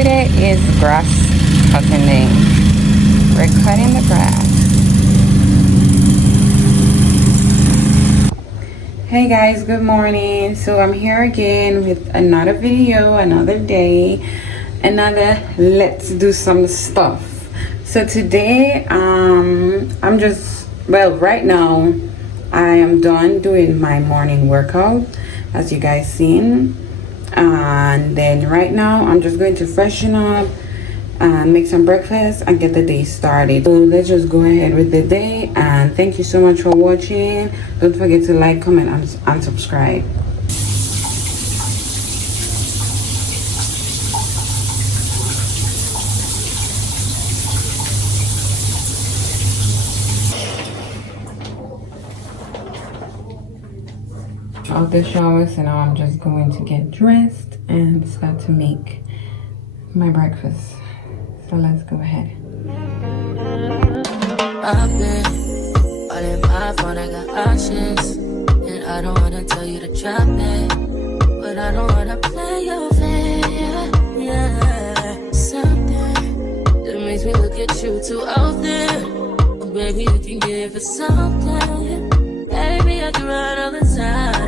today is grass cutting day. We're cutting the grass. Hey guys, good morning. So I'm here again with another video, another day, another let's do some stuff. So today I'm just, well, right now I am done doing my morning workout, as you guys seen. And then right now I'm just going to freshen up and make some breakfast and get the day started. So let's just go ahead with the day, and thank you so much for watching. Don't forget to like, comment, and subscribe. Out the shower, so now I'm just going to get dressed and start to make my breakfast. So let's go ahead. I've been all in my phone, I got options, and I don't wanna tell you to drop it, but I don't wanna play your fair. Yeah, something that makes me look at you too often. But baby, you can give it something. Baby, I can run all the time.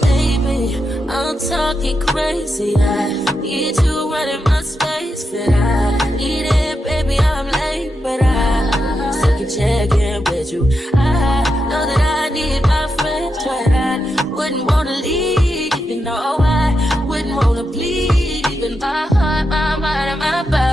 Baby, I'm talking crazy. I need you right in my space, but I need it, baby. I'm late, but I still can check in with you. I know that I need my friends, but I wouldn't wanna leave. You know, I wouldn't wanna bleed. Even my heart, my mind, and my body.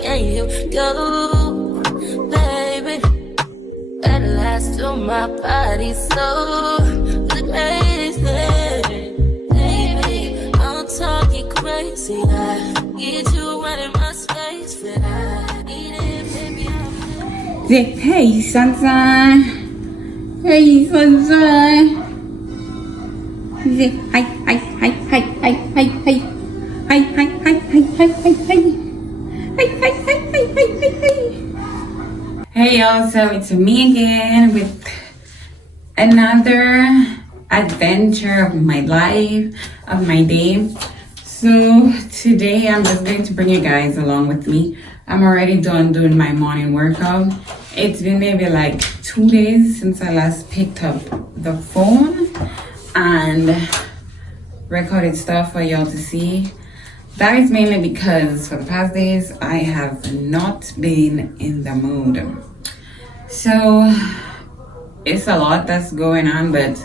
Can you go, baby? At last, to my body so crazy, baby. I'm talking crazy. I need you right in my space, but I need it, baby. Hey, sunshine. Hey, sunshine. Hi, hi, hi, hi, hi, hi, hi, hi, hi, hi, hi, hi, hi. Hey y'all, so it's me again with another adventure of my life, of my day. So today I'm just going to bring you guys along with me. I'm already done doing my morning workout. It's been maybe like 2 days since I last picked up the phone and recorded stuff for y'all to see. That is mainly because for the past days I have not been in the mood. So it's a lot that's going on, but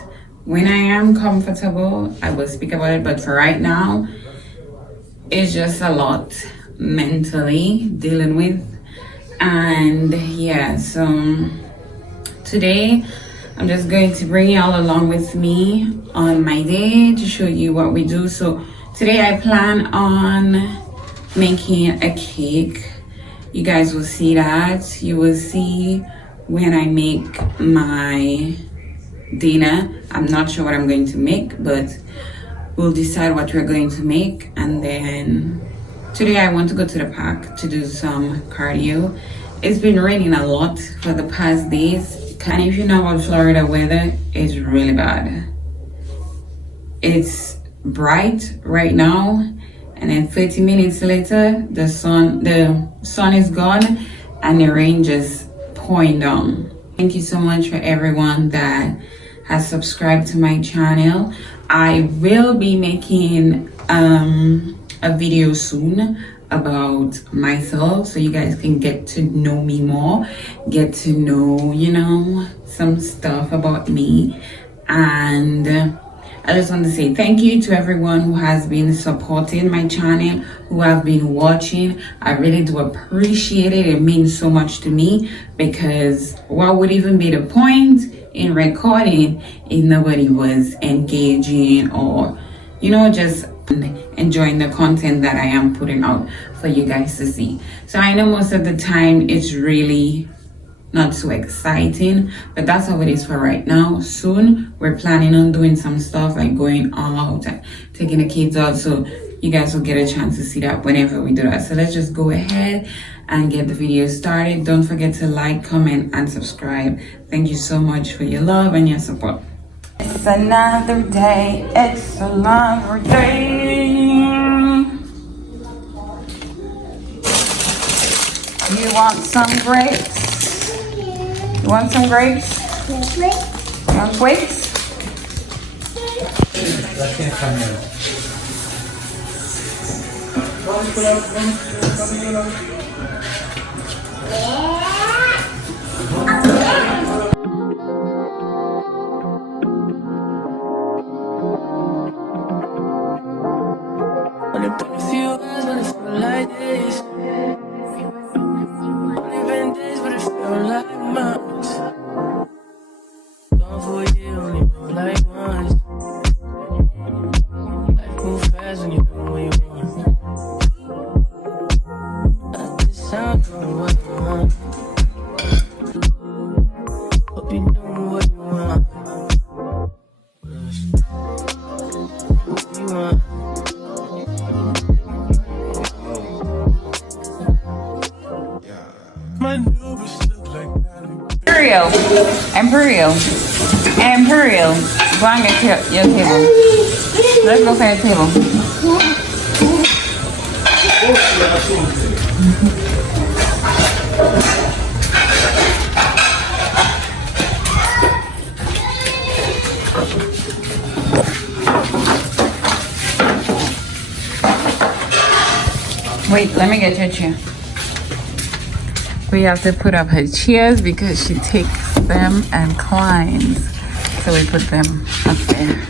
when I am comfortable I will speak about it. But for right now, it's just a lot mentally dealing with. And yeah, so today I'm just going to bring y'all along with me on my day to show you what we do. So today I plan on making a cake. You guys will see that. You will see when I make my dinner. I'm not sure what I'm going to make, but we'll decide what we're going to make. And then today I want to go to the park to do some cardio. It's been raining a lot for the past days. And if you know about Florida weather, it's really bad. It's bright right now, and then 30 minutes later the sun is gone and the rain just pouring down. Thank you so much for everyone that has subscribed to my channel. I will be making a video soon about myself, so you guys can get to know me more, get to know, you know, some stuff about me. And I just want to say thank you to everyone who has been supporting my channel, who have been watching. I really do appreciate it. It means so much to me, because what would even be the point in recording if nobody was engaging or, you know, just enjoying the content that I am putting out for you guys to see. So I know most of the time it's really not so exciting, but that's how it is for right now. Soon we're planning on doing some stuff like going out and taking the kids out, so you guys will get a chance to see that whenever we do that. So let's just go ahead and get the video started. Don't forget to like, comment, and subscribe. Thank you so much for your love and your support. It's another day, it's another day. You want some grapes? You want some grapes? You want grapes? That can't come in. When it been a few hours, when it feel like this. Only been days, but it feel like months. Gone for a year, only feel like once. Life move fast when you do what you want. Not this sound, doing what you want. Hope you doing what you want. What you want. My neighbors look like that. Imperial. Go and get your table. Let's go for your table. Wait, let me get your chair. We have to put up her chairs because she takes them and climbs. So we put them up there.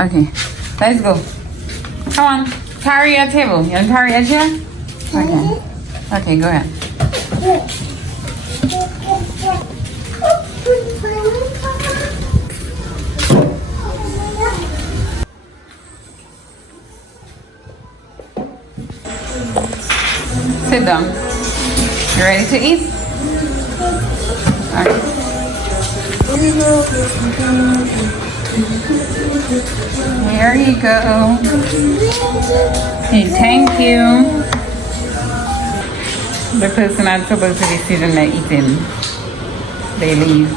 Okay, let's go. Come on, carry your table. You want to carry your chair? Okay. Okay, go ahead. Sit down. You ready to eat? Okay. Here you go. Hey, thank you. The person not supposed to be sitting there eating, they leave.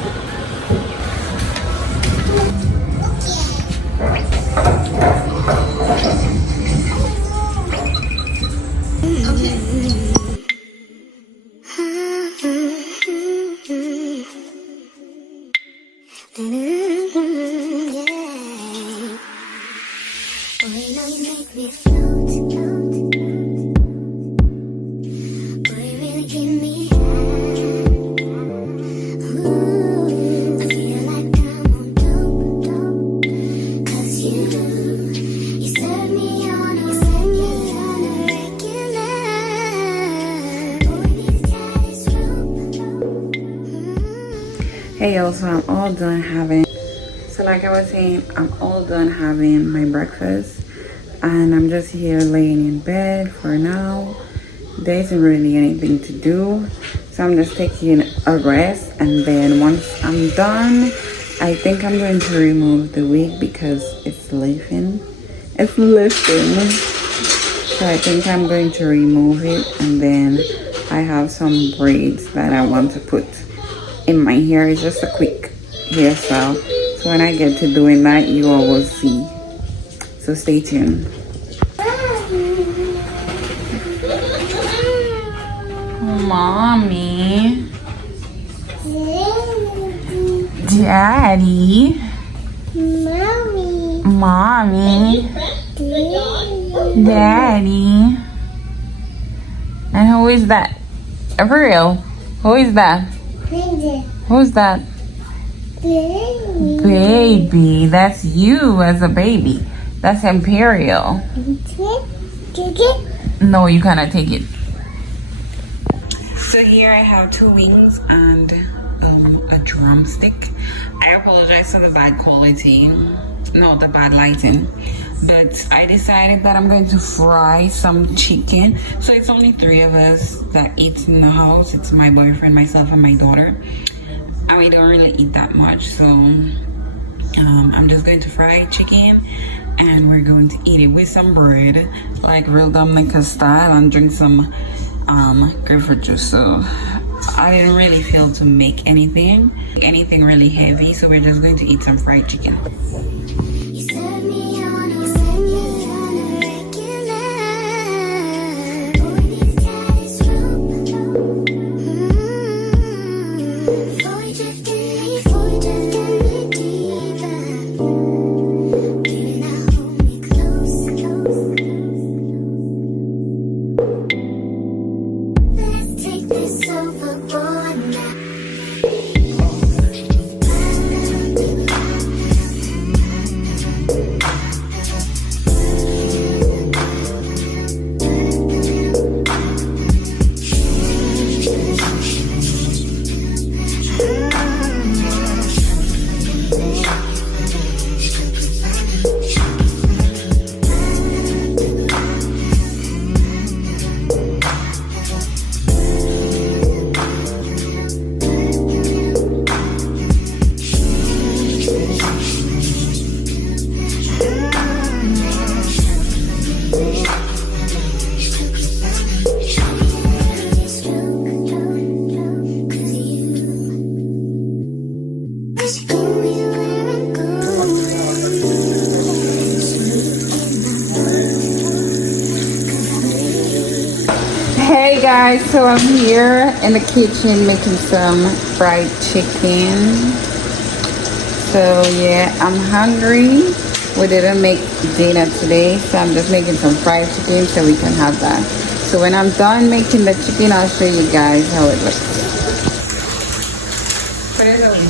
Hey y'all, so I'm all done having, like I was saying, I'm all done having my breakfast and I'm just here laying in bed for now. There isn't really anything to do, so I'm just taking a rest, and then once I'm done, I think I'm going to remove the wig because it's lifting. So I think I'm going to remove it, and then I have some braids that I want to put in my hair. It's just a quick hairstyle, so when I get to doing that, you all will see, so stay tuned. Mommy, Daddy, Mommy, Daddy, and who is that? For real, who is that? Who's that? Baby, that's you as a baby. That's Imperial. No, you cannot take it. So here I have 2 wings and a drumstick. I apologize for the bad quality. no, the bad lighting. But I decided that I'm going to fry some chicken. So it's only 3 of us that eat in the house. It's my boyfriend, myself, and my daughter. And we don't really eat that much. So I'm just going to fry chicken. And we're going to eat it with some bread. Like real Dominica style. And drink some grapefruit juice. So I didn't really feel to make anything really heavy. So we're just going to eat some fried chicken. Hey guys, so I'm here in the kitchen making some fried chicken. So yeah, I'm hungry. We didn't make dinner today, so I'm just making some fried chicken so we can have that. So when I'm done making the chicken, I'll show you guys how it looks. Put it away.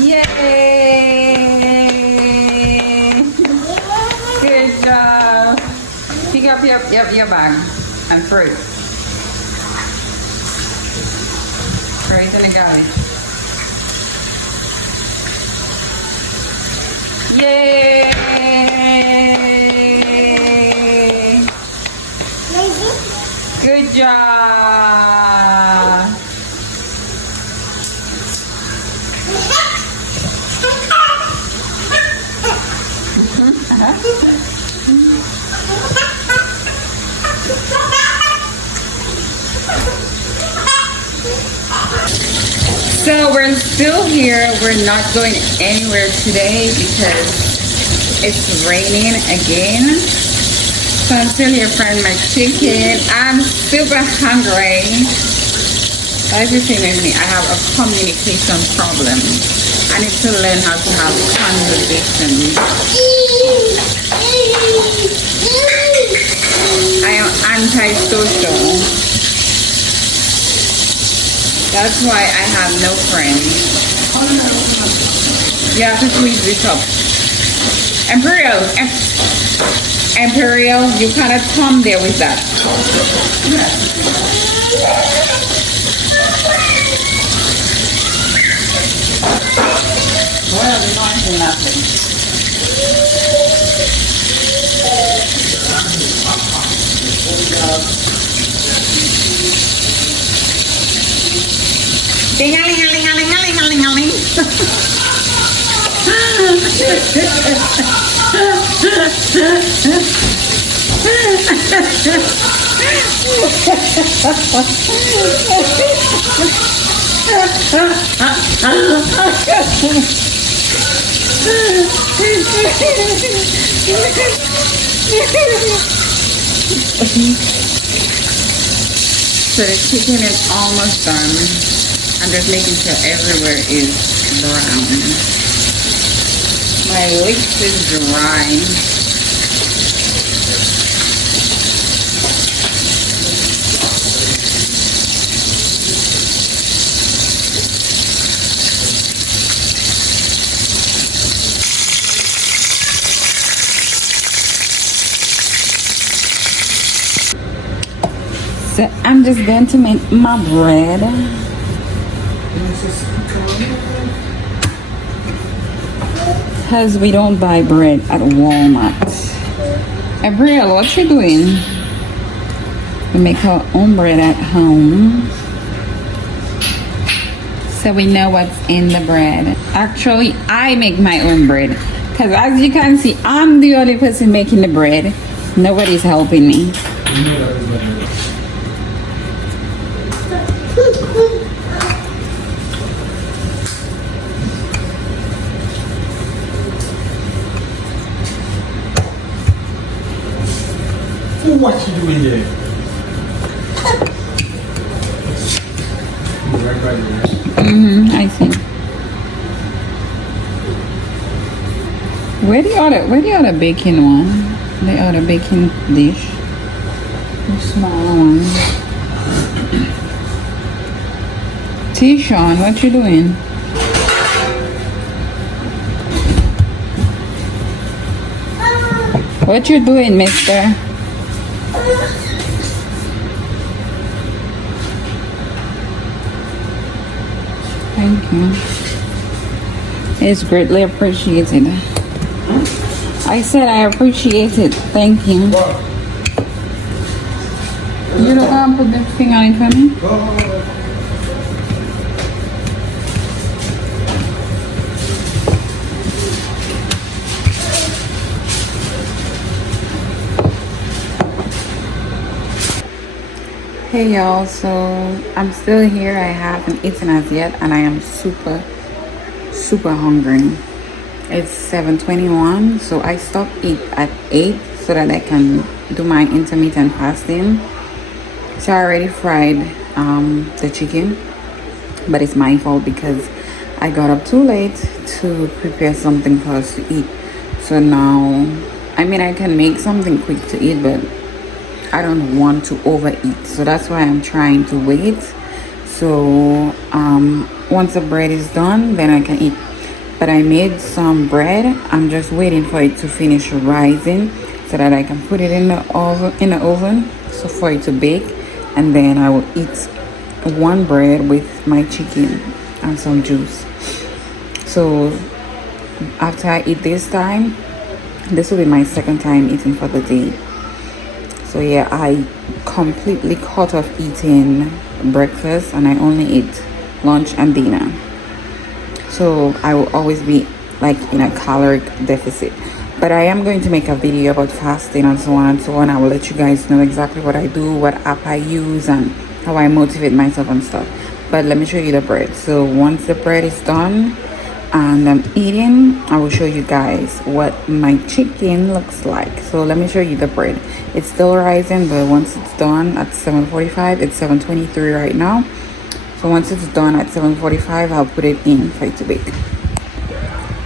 Yay! Good job. Pick up your bag and throw it. Throw it in the garbage. Yay! Good job. So we're still here. We're not going anywhere today because it's raining again. So I'm still here frying my chicken. I'm super hungry. As you see with me, I have a communication problem. I need to learn how to have conversations. I am antisocial. That's why I have no friends. You have to squeeze this up. Imperial, you cannot come there with that. Well, we don't do nothing. Ding-a-ling-a-ling-a-ling-a-ling-a-ling. So the chicken is almost done. I'm just making sure everywhere is brown. My lips is dry. So I'm just going to make my bread. Because we don't buy bread at Walmart. Gabriel, what you doing? We make our own bread at home. So we know what's in the bread. Actually, I make my own bread. Because as you can see, I'm the only person making the bread. Nobody's helping me. What you doing there? I see. Where the other baking one? The other baking dish. The small one. T-Sean, what you doing? What you doing, mister? Thank you. It's greatly appreciated. I said I appreciate it. Thank you. You don't want to put the thing on it for me? Hey y'all, so I'm still here. I haven't eaten as yet and I am super hungry. It's 7:21, so I stopped eat at 8 so that I can do my intermittent fasting. So I already fried the chicken, but it's my fault because I got up too late to prepare something for us to eat. So now, I mean, I can make something quick to eat, but I don't want to overeat, so that's why I'm trying to wait. So once the bread is done, then I can eat. But I made some bread. I'm just waiting for it to finish rising so that I can put it in the oven so for it to bake, and then I will eat one bread with my chicken and some juice. So after I eat this time, this will be my second time eating for the day. So yeah, I completely cut off eating breakfast and I only eat lunch and dinner. So I will always be like in a caloric deficit. But I am going to make a video about fasting and so on and so on. I will let you guys know exactly what I do, what app I use, and how I motivate myself and stuff. But let me show you the bread. So once the bread is done and I'm eating, I will show you guys what my chicken looks like. So let me show you the bread. It's still rising, but once it's done at 7:45, it's 7:23 right now. So once it's done at 7:45, I'll put it in for it to bake.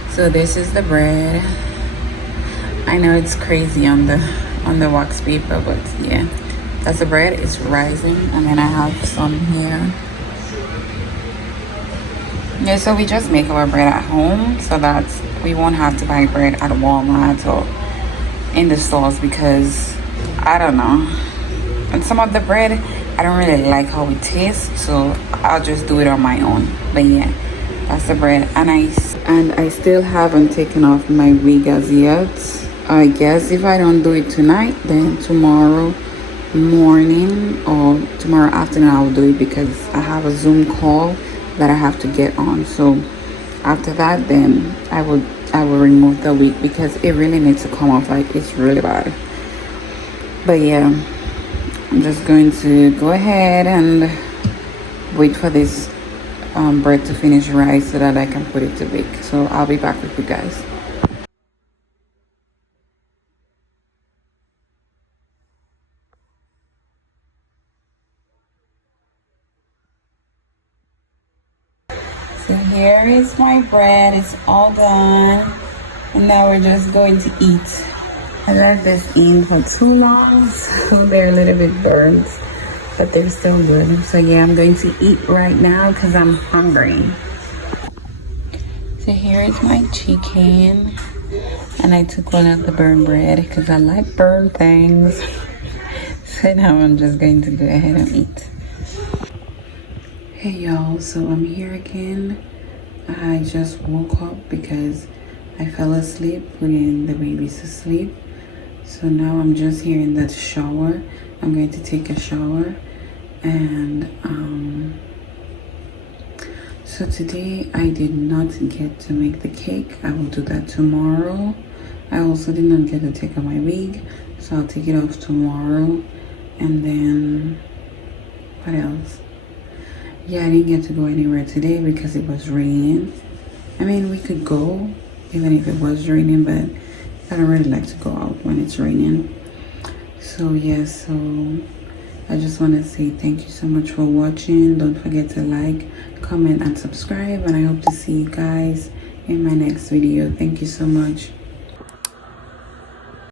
So this is the bread. I know it's crazy on the wax paper, but yeah, that's the bread. It's rising, and then I have some here. Yeah, so we just make our bread at home so that we won't have to buy bread at Walmart or in the stores, because I don't know. And some of the bread, I don't really like how it tastes, so I'll just do it on my own. But yeah, that's the bread. And I still haven't taken off my wig as yet. I guess if I don't do it tonight, then tomorrow morning or tomorrow afternoon I'll do it, because I have a Zoom call that I have to get on. So after that, then I will remove the wig, because it really needs to come off. Like, it's really bad. But yeah, I'm just going to go ahead and wait for this bread to finish rise so that I can put it to bake. So I'll be back with you guys. So here is my bread. It's all done, and now we're just going to eat. I left this in for too long, so they're a little bit burnt, but they're still good. So yeah, I'm going to eat right now because I'm hungry. So here is my chicken, and I took one of the burnt bread because I like burnt things. So now I'm just going to go ahead and eat. Hey y'all, so I'm here again. I just woke up because I fell asleep putting the babies to sleep. So now I'm just here in the shower. I'm going to take a shower. And so today I did not get to make the cake. I will do that tomorrow. I also did not get to take off my wig, so I'll take it off tomorrow. And then what else? Yeah, I didn't get to go anywhere today because it was raining. I mean, we could go even if it was raining, but I don't really like to go out when it's raining. So yeah, so I just want to say thank you so much for watching. Don't forget to like, comment, and subscribe, and I hope to see you guys in my next video. Thank you so much.